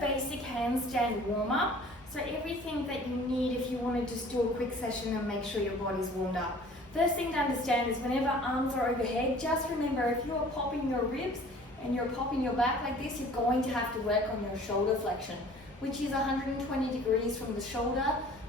basic handstand warm-up. So everything that you need if you want to just do a quick session and make sure your body's warmed up. First thing to understand is whenever arms are overhead, just remember if you are popping your ribs and you're popping your back like this, you're going to have to work on your shoulder flexion, which is 120 degrees from the shoulder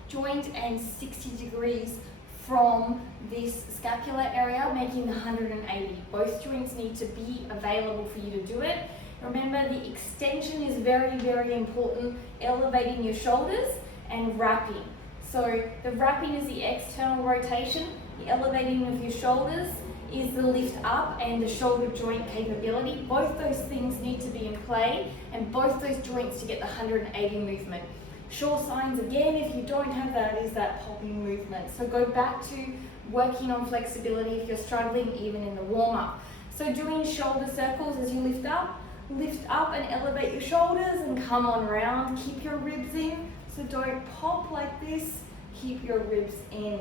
joint and 60 degrees from this scapular area, making 180. Both joints need to be available for you to do it. Remember, the extension is very, very important, elevating your shoulders and wrapping. So the wrapping is the external rotation, the elevating of your shoulders is the lift up and the shoulder joint capability. Both those things need to be in play and both those joints to get the 180 movement. Sure signs again, if you don't have that, is that popping movement. So go back to working on flexibility if you're struggling even in the warm-up. So doing shoulder circles as you lift up and elevate your shoulders and come on round. Keep your ribs in, so don't pop like this, keep your ribs in.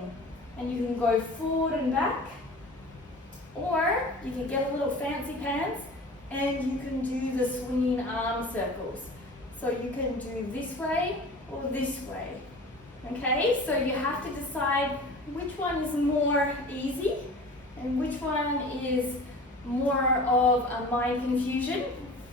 And you can go forward and back, or you can get a little fancy pants and you can do the swinging arm circles. So you can do this way or this way. Okay, so you have to decide which one is more easy and which one is more of a mind confusion,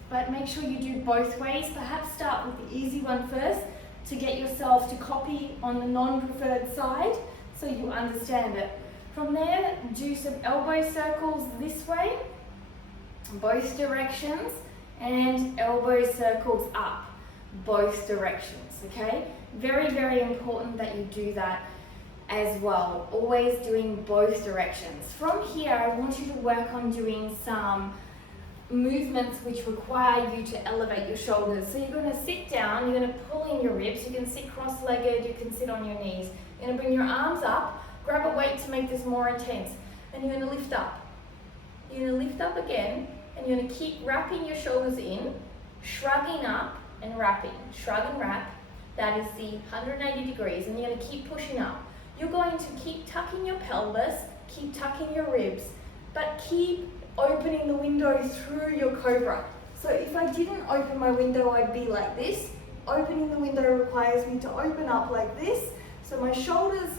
but make sure you do both ways. Perhaps start with the easy one first to get yourself to copy on the non-preferred side so you understand it. From there, do some elbow circles this way, both directions, and elbow circles up, both directions, okay? Very, very important that you do that as well, always doing both directions. From here, I want you to work on doing some movements which require you to elevate your shoulders. So you're going to sit down, you're going to pull in your ribs, you can sit cross-legged, you can sit on your knees. You're going to bring your arms up, grab a weight to make this more intense, and you're going to lift up. You're going to lift up again, and you're going to keep wrapping your shoulders in, shrugging up and wrapping. Shrug and wrap, that is the 180 degrees, and you're going to keep pushing up. You're going to keep tucking your pelvis, keep tucking your ribs, but keep opening the window through your cobra. So if I didn't open my window, I'd be like this. Opening the window requires me to open up like this. So my shoulders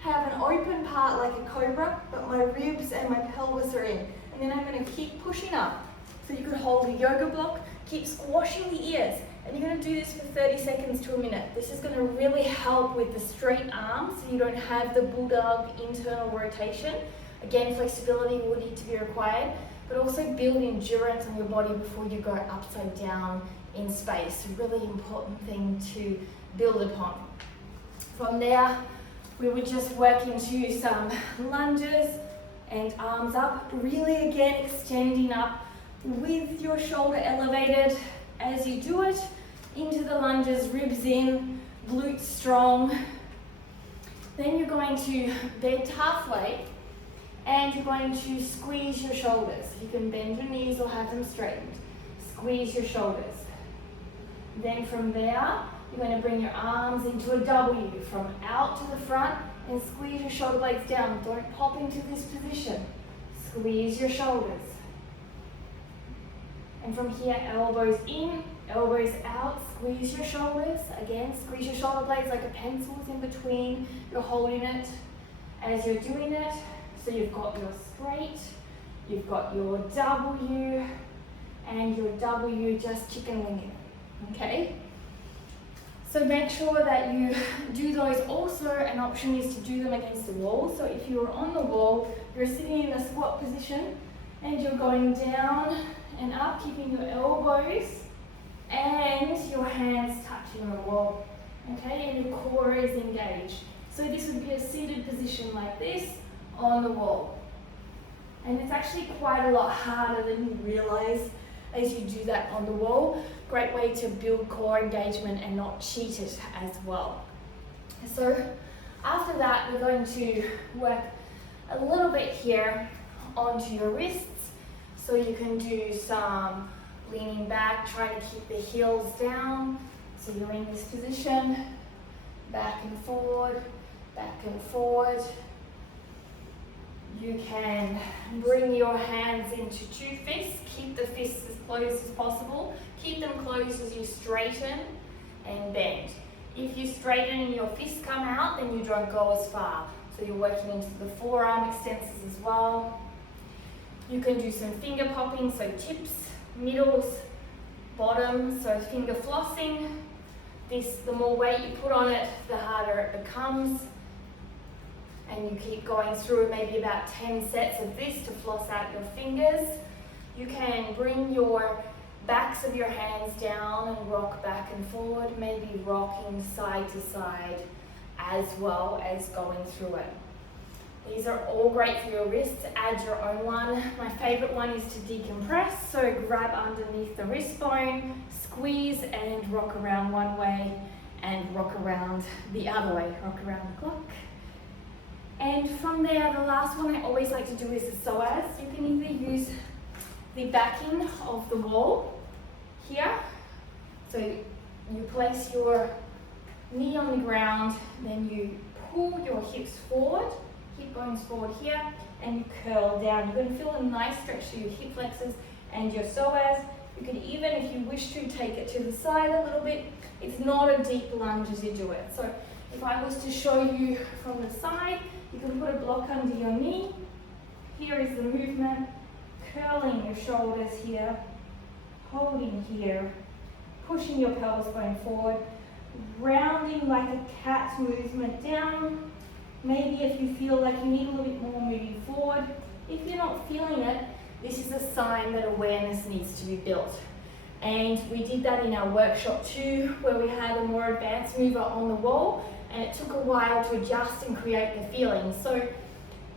have an open part like a cobra, but my ribs and my pelvis are in. And then I'm going to keep pushing up. So you could hold a yoga block, keep squashing the ears, and you're going to do this for 30 seconds to a minute. This is going to really help with the straight arms so you don't have the bulldog internal rotation. Again, flexibility will need to be required, but also build endurance on your body before you go upside down in space. A really important thing to build upon. From there, we would just work into some lunges and arms up, really again extending up with your shoulder elevated as you do it. Into the lunges, ribs in, glutes strong. Then you're going to bend halfway and you're going to squeeze your shoulders. You can bend your knees or have them straightened. Squeeze your shoulders. Then from there, you're going to bring your arms into a W from out to the front and squeeze your shoulder blades down. Don't pop into this position. Squeeze your shoulders. And from here, elbows in, elbows out, squeeze your shoulders. Again, squeeze your shoulder blades like a pencil's in between. You're holding it as you're doing it. So you've got your straight, you've got your W, and your W just chicken winging, okay? So make sure that you do those. Also, an option is to do them against the wall. So if you're on the wall, you're sitting in a squat position, and you're going down and up, keeping your elbows and your hands touching the wall, okay? And your core is engaged. So this would be a seated position like this on the wall. And it's actually quite a lot harder than you realize as you do that on the wall. Great way to build core engagement and not cheat it as well. So after that, we're going to work a little bit here onto your wrists. So you can do some leaning back, try to keep the heels down. So you're in this position, back and forward, You can bring your hands into two fists. Keep the fists as closed as possible. Keep them closed as you straighten and bend. If you straighten and your fists come out, then you don't go as far. So you're working into the forearm extensors as well. You can do some finger popping, so tips, middles, bottom, so finger flossing. The more weight you put on it, the harder it becomes. And you keep going through maybe about 10 sets of this to floss out your fingers. You can bring your backs of your hands down and rock back and forward, maybe rocking side to side as well as going through it. These are all great for your wrists. Add your own one. My favorite one is to decompress. So grab underneath the wrist bone, squeeze and rock around one way and rock around the other way. Rock around the clock. And from there, the last one I always like to do is the psoas. You can either use the backing of the wall here. So you place your knee on the ground, then you pull your hips forward, hip bones forward here, and you curl down. You're going to feel a nice stretch to your hip flexors and your psoas. You can even, if you wish to, take it to the side a little bit. It's not a deep lunge as you do it. So if I was to show you from the side, you can put a block under your knee. Here is the movement, curling your shoulders here, holding here, pushing your pelvis bone forward, rounding like a cat movement down. Maybe if you feel like you need a little bit more, moving forward. If you're not feeling it, this is a sign that awareness needs to be built. And we did that in our workshop too, where we had a more advanced mover on the wall, and it took a while to adjust and create the feeling. So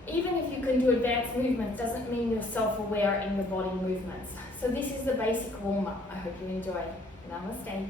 even if you can do advanced movements, doesn't mean you're self-aware in the body movements. So this is the basic warm-up. I hope you enjoy. Namaste.